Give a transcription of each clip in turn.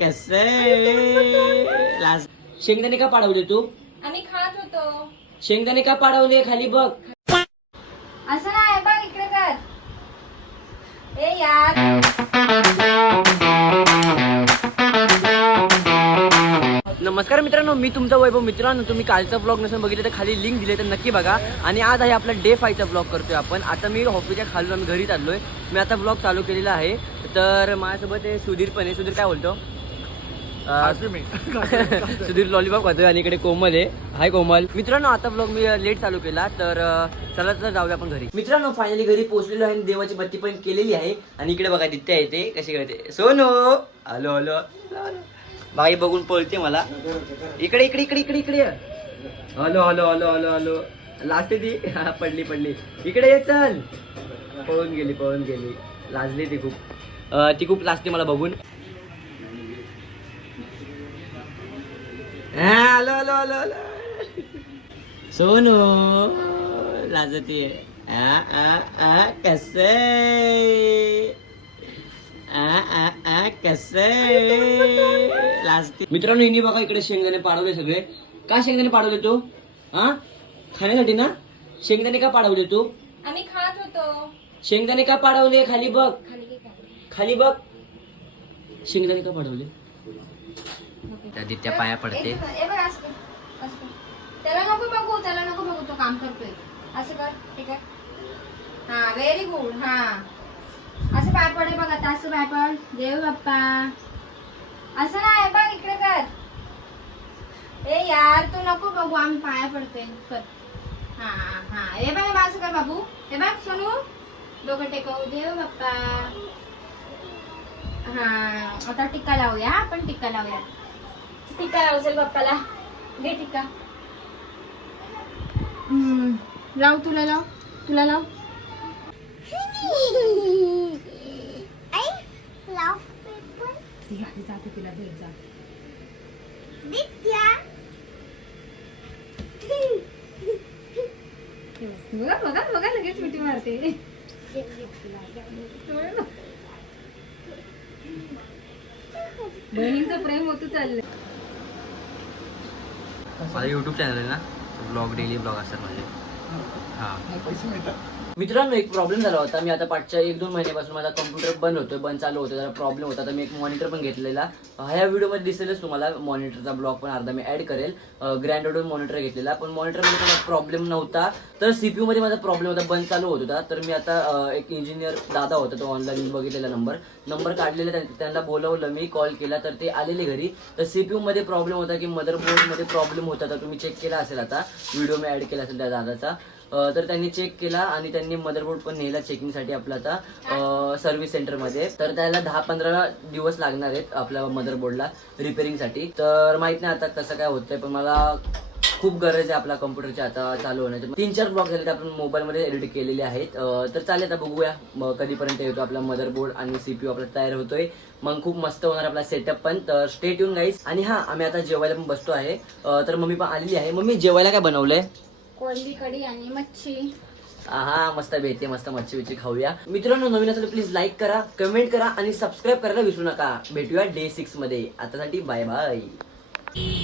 कस? शेंगदाणे का पाडवले तू? आम्ही खात होतो. शेंगदाणे का पाडवले? खाली बघ. असं नाही बघ इकडे कर. ए यार. नमस्कार मित्रांनो मी तुमचा वैभव मित्रांनो. तुम्ही कालचा ब्लॉग नसेल बघितलं तर खाली लिंक दिले तर नक्की बघा. आणि आज आहे आपला डे फायचा ब्लॉग करतोय आपण. आता मी ऑफिसच्या खालून आम्ही घरी चाललोय मी आता ब्लॉग चालू केलेला आहे. तर माझ्यासोबत आहे सुधीर पण आहे सुधीर काय बोलतो? सुधीर लॉलीपॉप खातोय आणि इकडे कोमल आहे हाय कोमल मित्रांनो आता ब्लॉग मी लेट चालू केला तर चला तर जाऊया आपण घरी. मित्रांनो फायनली घरी पोहोचलेलो आहे आणि देवाची बत्ती पण केलेली आहे. आणि इकडे बघा दित्या येते. कशी करते? सोनो! आलो आलो. बाई बघून पळते मला. इकडे इकडे इकडे इकडे इकडे. Hello hello hello hello hello last ती. पडली पडली. इकडे ये चल. पळून गेली पळून गेली. लाजली ती खूप. ती खूप लाजते मला बघून. Hello hello hello hello Sonu लाजती कस? कस? लाजते. मित्रांनो हिनी बघा इकडे शेंगदाणे पाडवले सगळे. का शेंगदाणे पाडवले तू? हा खाण्यासाठी ना? शेंगदाणे का पाडवले तू? आम्ही खात होतो. शेंगदाणे का पाडवले? खाली बघ. खाली घे खाली. खाली बघ. शेंगदाणे का पाडवले? त्या पाया पडते. त्याला नको बघू त्याला नको बघू तो काम करतोय. असं कर ठीक आहे? हा व्हेरी गुड हा. असं पाय पडे बघ आता असं पाय पड. देव बाप्पा. असं नाही बघ इकडे कर. ए यार तू नको बघू आम्ही पाया पडतोय. कर. हा हा. हे बघ असं कर बाबू. हे बघ सोनू. डोकं टेकवू देव बाप्पा. हा आता टिक्का लावूया आपण टिक्का लावूया. टिक्का लावसेल बाप्पाला. घे हम्म, लाव तुला लाव तुला लाव. जाते तिला भेट जा. बघा बघा बघा लगेच मिठी मारते. बहिणींचं प्रेम होतं चाललंय. माझा युट्यूब चॅनल आहे ना ब्लॉग डेली ब्लॉग असतात माझे. हा. मित्रांनो एक प्रॉब्लेम झाला होता. मी आता पाठच्या एक दोन महिन्यापासून माझा कम्प्युटर बंद होतोय बंद चालू होतं जरा प्रॉब्लेम होता. तर मी एक मॉनिटर पण घेतलेला. ह्या व्हिडिओमध्ये दिसेलच तुम्हाला मॉनिटरचा ब्लॉग पण अर्धा मी ऍड करेल. ग्रँड ऑडून मॉनिटर घेतलेला. पण मॉनिटरमध्ये मला प्रॉब्लेम नव्हता. तर सीपीयू मध्ये माझा प्रॉब्लेम होता बंद चालू होत होता. तर मी आता अं, एक इंजिनियर दादा होता तो ऑनलाईन बघितलेला नंबर नंबर काढलेला त्यां- त्यांना बोलवलं मी कॉल केला. तर ते आलेले घरी. तर सीपीयू मध्ये प्रॉब्लेम होता की मदरबोर्डमध्ये प्रॉब्लेम होता तर तुम्ही चेक केला असेल आता. व्हिडिओ मी ऍड केला असेल त्या दादाचा. तर त्यांनी चेक केला आणि त्यांनी मदरबोर्ड पण नेला चेकिंगसाठी आपला आता सर्व्हिस सेंटरमध्ये तर त्याला दहा पंधरा दिवस लागणार आहेत आपल्या मदरबोर्डला रिपेअरिंगसाठी तर माहीत नाही आता कसं काय होतंय पण मला खूप गरज आहे आपला कम्प्युटरची आता चालू होण्याची. तीन चार ब्लॉग झाले आपण मोबाईलमध्ये एडिट केलेले आहेत. तर चालेल आता बघूया कधीपर्यंत येतो आपला मदरबोर्ड आणि सीपीयू आपला तयार होतोय. मग खूप मस्त होणार आपला सेटअप पण. तर स्टेट येऊन गाईस आणि हा आम्ही आता जेवायला पण बसतो आहे. तर मम्मी पण आलेली आहे. मम्मी जेवायला काय बनवलंय? कोळंबी कढी आणि मच्छी. हा मस्त भेटते मस्त मच्छी बिच्छी खाऊया. मित्रांनो नवीन असेल प्लीज लाईक करा कमेंट करा आणि सबस्क्राईब करायला विसरू नका. भेटूया डे सिक्समध्ये. आतासाठी बाय बाय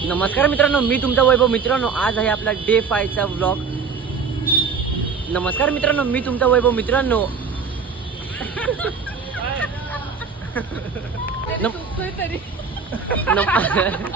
नमस्कार मित्रांनो मी तुमचा वैभव. मित्रांनो आज आहे आपला डे फायचा व्लॉग नमस्कार मित्रांनो मी तुमचा वैभव. मित्रांनो.